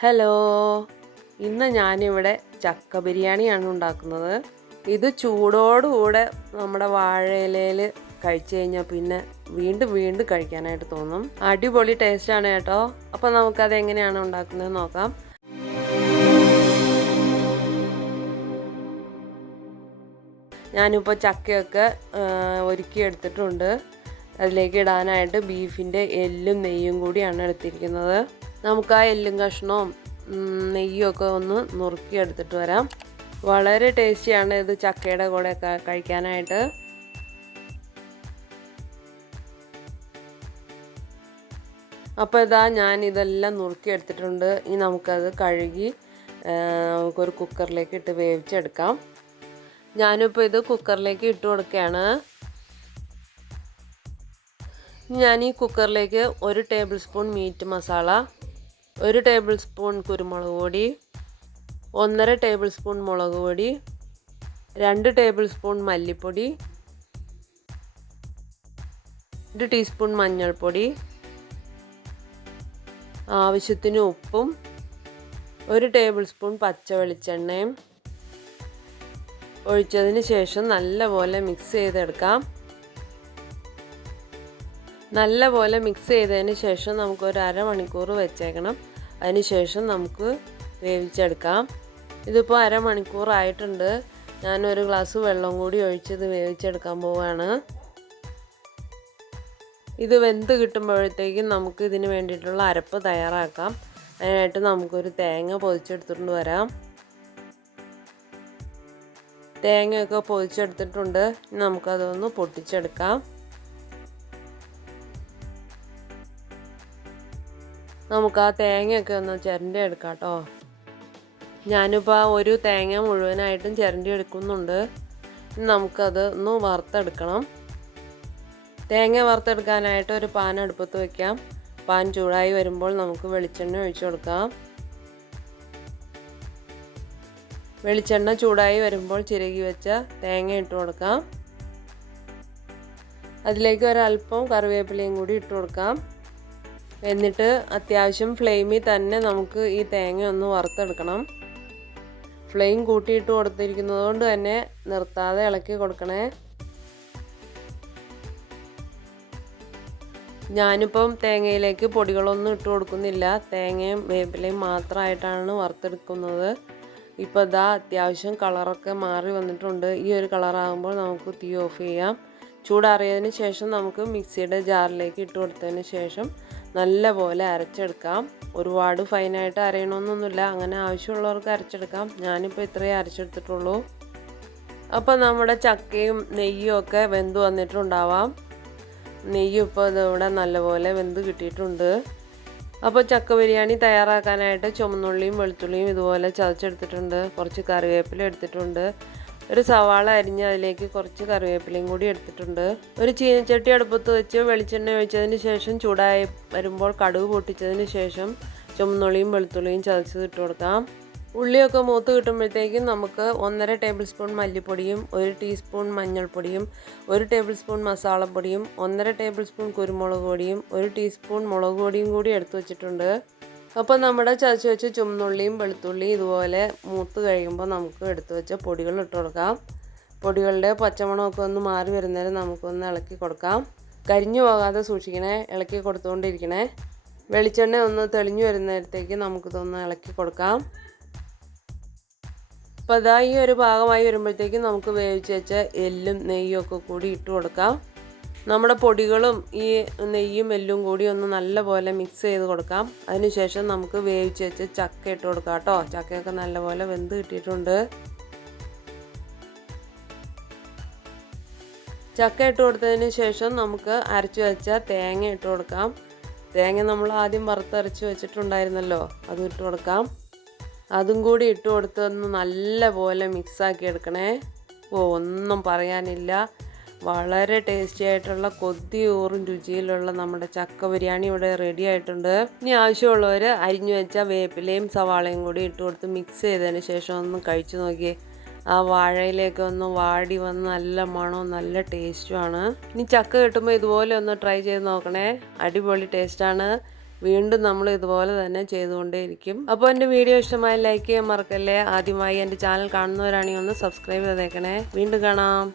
Hello. ഇന്ന് ഞാനിവിടെ ചക്ക ബിരിയാണിയാണ് ഉണ്ടാക്കുന്നത്. ഇത് ചൂടോടുകൂടെ നമ്മുടെ വാഴയിലയിൽ കഴിച്ചു കഴിഞ്ഞാൽ പിന്നെ വീണ്ടും വീണ്ടും കഴിക്കാനായിട്ട് തോന്നും. അടിപൊളി ടേസ്റ്റാണ് കേട്ടോ. അപ്പോൾ നമുക്കത് എങ്ങനെയാണ് ഉണ്ടാക്കുന്നത് നോക്കാം. ഞാനിപ്പോൾ ചക്കയൊക്കെ ഒരുക്കിയെടുത്തിട്ടുണ്ട് അതിലേക്ക് ഇടാനായിട്ട് ബീഫിന്റെ എല്ലും നെയ്യും കൂടിയാണ് എടുത്തിരിക്കുന്നത്. നമുക്ക് ആ എല്ലും കഷ്ണവും ഉം, നെയ്യും ഒക്കെ ഒന്ന് നുറുക്കി എടുത്തിട്ട് വരാം. വളരെ ടേസ്റ്റിയാണ് ഇത് ചക്കയുടെ കൂടെ കഴിക്കാനായിട്ട്. അപ്പോൾ ഇതാ ഞാൻ ഇതെല്ലാം നുറുക്കി എടുത്തിട്ടുണ്ട്. ഇനി നമുക്കത് കഴുകി നമുക്കൊരു കുക്കറിലേക്ക് ഇട്ട് വേവിച്ചെടുക്കാം. ഞാനിപ്പോൾ ഇത് കുക്കറിലേക്ക് ഇട്ട് കൊടുക്കുകയാണ്. ഞാൻ ഈ കുക്കറിലേക്ക് ഒരു ടേബിൾ സ്പൂൺ മീറ്റ് മസാല ഒരു ടേബിൾ സ്പൂൺ കുരുമുളക് പൊടി ഒന്നര ടേബിൾ സ്പൂൺ മുളക് പൊടി രണ്ട് ടേബിൾ സ്പൂൺ മല്ലിപ്പൊടി ഒരു ടീസ്പൂൺ മഞ്ഞൾപ്പൊടി ആവശ്യത്തിന് ഉപ്പും ഒരു ടേബിൾ സ്പൂൺ പച്ച വെളിച്ചെണ്ണയും ഒഴിച്ചതിന് ശേഷം നല്ലപോലെ മിക്സ് ചെയ്തെടുക്കാം. നല്ലപോലെ മിക്സ് ചെയ്തതിന് ശേഷം നമുക്ക് ഒരു അരമണിക്കൂർ വെച്ചേക്കണം. അതിന് ശേഷം നമുക്ക് വേവിച്ചെടുക്കാം. ഇതിപ്പോൾ അരമണിക്കൂർ ആയിട്ടുണ്ട്. ഞാനൊരു ഗ്ലാസ് വെള്ളം കൂടി ഒഴിച്ചത് വേവിച്ചെടുക്കാൻ പോവുകയാണ് ഇത് വെന്ത് കിട്ടുമ്പോഴത്തേക്കും നമുക്ക് ഇതിന് വേണ്ടിയിട്ടുള്ള അരപ്പ് തയ്യാറാക്കാം. അതിനായിട്ട് നമുക്കൊരു തേങ്ങ പൊതിച്ചെടുത്തുകൊണ്ട് വരാം. തേങ്ങയൊക്കെ പൊതിച്ചെടുത്തിട്ടുണ്ട്. നമുക്കതൊന്ന് പൊട്ടിച്ചെടുക്കാം. നമുക്ക് ആ തേങ്ങയൊക്കെ ഒന്ന് ചിരണ്ടി എടുക്കാം കേട്ടോ. ഞാനിപ്പോൾ ഒരു തേങ്ങ മുഴുവനായിട്ടും ചിരണ്ടി എടുക്കുന്നുണ്ട്. നമുക്കത് ഒന്ന് വറുത്തെടുക്കണം. തേങ്ങ വറുത്തെടുക്കാനായിട്ട് ഒരു പാൻ അടുപ്പത്ത് വയ്ക്കാം പാൻ ചൂടായി വരുമ്പോൾ നമുക്ക് വെളിച്ചെണ്ണ ഒഴിച്ചു കൊടുക്കാം. വെളിച്ചെണ്ണ ചൂടായി വരുമ്പോൾ ചിരകി വെച്ച തേങ്ങ ഇട്ട് കൊടുക്കാം. അതിലേക്ക് ഒരല്പം കറിവേപ്പിലയും കൂടി ഇട്ട് കൊടുക്കാം. എന്നിട്ട് അത്യാവശ്യം ഫ്ലെയിമിൽ തന്നെ നമുക്ക് ഈ തേങ്ങ ഒന്ന് വറുത്തെടുക്കണം. ഫ്ലെയിം കൂട്ടിയിട്ട് കൊടുത്തിരിക്കുന്നത് കൊണ്ട് തന്നെ നിർത്താതെ ഇളക്കി കൊടുക്കണേ. ഞാനിപ്പം തേങ്ങയിലേക്ക് പൊടികളൊന്നും ഇട്ട് കൊടുക്കുന്നില്ല. തേങ്ങയും വേപ്പിലയും മാത്രമായിട്ടാണ് വറുത്തെടുക്കുന്നത്. ഇപ്പോൾ ഇതാ അത്യാവശ്യം കളറൊക്കെ മാറി വന്നിട്ടുണ്ട്. ഈ ഒരു കളറാകുമ്പോൾ നമുക്ക് തീ ഓഫ് ചെയ്യാം. ചൂടാറിയതിന് ശേഷം നമുക്ക് മിക്സിയുടെ ജാറിലേക്ക് ഇട്ട് കൊടുത്തതിന് ശേഷം നല്ലപോലെ അരച്ചെടുക്കാം. ഒരുപാട് ഫൈനായിട്ട് അരയണമെന്നൊന്നുമില്ല അങ്ങനെ ആവശ്യമുള്ളവർക്ക് അരച്ചെടുക്കാം. ഞാനിപ്പോൾ ഇത്രയേ അരച്ചെടുത്തിട്ടുള്ളൂ. അപ്പോൾ നമ്മുടെ ചക്കയും നെയ്യും ഒക്കെ വെന്ത് വന്നിട്ടുണ്ടാവാം. നെയ്യും ഇപ്പോൾ ഇതിവിടെ നല്ലപോലെ വെന്ത് കിട്ടിയിട്ടുണ്ട്. അപ്പോൾ ചക്ക ബിരിയാണി തയ്യാറാക്കാനായിട്ട് ചുമന്നുള്ളിയും വെളുത്തുള്ളിയും ഇതുപോലെ ചതച്ചെടുത്തിട്ടുണ്ട്. കുറച്ച് കറിവേപ്പില എടുത്തിട്ടുണ്ട്. ഒരു സവാള അരിഞ്ഞ് അതിലേക്ക് കുറച്ച് കറിവേപ്പിലയും കൂടി എടുത്തിട്ടുണ്ട്. ഒരു ചീനച്ചട്ടി അടുപ്പത്ത് വെച്ച് വെളിച്ചെണ്ണ ഒഴിച്ചതിന് ശേഷം ചൂടായി വരുമ്പോൾ കടുക് പൊട്ടിച്ചതിന് ശേഷം ചുമന്നുള്ളിയും വെളുത്തുള്ളിയും ചതച്ചത് ഇട്ട് കൊടുക്കാം. ഉള്ളിയൊക്കെ മൂത്ത് കിട്ടുമ്പോഴത്തേക്കും നമുക്ക് ഒന്നര ടേബിൾ സ്പൂൺ മല്ലിപ്പൊടിയും ഒരു ടീസ്പൂൺ മഞ്ഞൾപ്പൊടിയും ഒരു ടേബിൾ സ്പൂൺ മസാലപ്പൊടിയും ഒന്നര ടേബിൾ സ്പൂൺ കുരുമുളക് പൊടിയും ഒരു ടീസ്പൂൺ മുളക് പൊടിയും കൂടി എടുത്തു വെച്ചിട്ടുണ്ട്. അപ്പോൾ നമ്മുടെ ചതച്ച് വെച്ച ചുമന്നുള്ളിയും വെളുത്തുള്ളിയും ഇതുപോലെ മൂത്ത് കഴിയുമ്പോൾ നമുക്ക് എടുത്തു വെച്ച പൊടികൾ ഇട്ട് കൊടുക്കാം. പൊടികളുടെ പച്ചമണമൊക്കെ ഒന്ന് മാറി വരുന്നേരം നമുക്കൊന്ന് ഇളക്കി കൊടുക്കാം. കരിഞ്ഞു പോകാതെ സൂക്ഷിക്കണേ ഇളക്കി കൊടുത്തുകൊണ്ടിരിക്കണേ. വെളിച്ചെണ്ണ ഒന്ന് തെളിഞ്ഞു വരുന്നേരത്തേക്ക് നമുക്കിതൊന്ന് ഇളക്കി കൊടുക്കാം. അപ്പോൾ അതാ ഈ ഒരു ഭാഗമായി വരുമ്പോഴത്തേക്കും നമുക്ക് വേവിച്ച് വെച്ച എല്ലും നെയ്യും ഒക്കെ കൂടി ഇട്ട് കൊടുക്കാം. നമ്മുടെ പൊടികളും ഈ നെയ്യും എല്ലും കൂടി ഒന്ന് നല്ലപോലെ മിക്സ് ചെയ്ത് കൊടുക്കാം. അതിനുശേഷം നമുക്ക് വേവിച്ച് വെച്ച് ചക്ക ഇട്ട് കൊടുക്കാം കേട്ടോ. ചക്കയൊക്കെ നല്ലപോലെ വെന്ത് കിട്ടിയിട്ടുണ്ട്. ചക്ക ഇട്ട് കൊടുത്തതിന് ശേഷം നമുക്ക് അരച്ചു വെച്ച തേങ്ങ ഇട്ട് കൊടുക്കാം. തേങ്ങ നമ്മൾ ആദ്യം വറുത്തരച്ച് വെച്ചിട്ടുണ്ടായിരുന്നല്ലോ അത് ഇട്ട് കൊടുക്കാം. അതും കൂടി ഇട്ട് കൊടുത്തൊന്ന് നല്ലപോലെ മിക്സാക്കി എടുക്കണേ. ഓ ഒന്നും പറയാനില്ല. വളരെ ടേസ്റ്റി ആയിട്ടുള്ള കൊതിയൂറും രുചിയിലുള്ള നമ്മുടെ ചക്ക ബിരിയാണി ഇവിടെ റെഡി ആയിട്ടുണ്ട്. ഇനി ആവശ്യമുള്ളവർ അരിഞ്ഞു വെച്ച വേപ്പിലയും സവാളയും കൂടി ഇട്ട് കൊടുത്ത് മിക്സ് ചെയ്തതിന് ശേഷം ഒന്ന് കഴിച്ചു നോക്കിയേ. ആ വാഴയിലേക്ക് ഒന്ന് വാടി വന്ന് നല്ല മണവും നല്ല ടേസ്റ്റുമാണ് ഇനി ചക്ക കിട്ടുമ്പോൾ ഇതുപോലെ ഒന്ന് ട്രൈ ചെയ്ത് നോക്കണേ. അടിപൊളി ടേസ്റ്റാണ് വീണ്ടും നമ്മൾ ഇതുപോലെ തന്നെ ചെയ്തുകൊണ്ടേയിരിക്കും. അപ്പോൾ എന്റെ വീഡിയോ ഇഷ്ടമായി ലൈക്ക് ചെയ്യാൻ മറക്കല്ലേ? ആദ്യമായി എന്റെ ചാനൽ കാണുന്നവരാണെങ്കിൽ ഒന്ന് സബ്സ്ക്രൈബ് ചെയ്തേക്കണേ. വീണ്ടും കാണാം.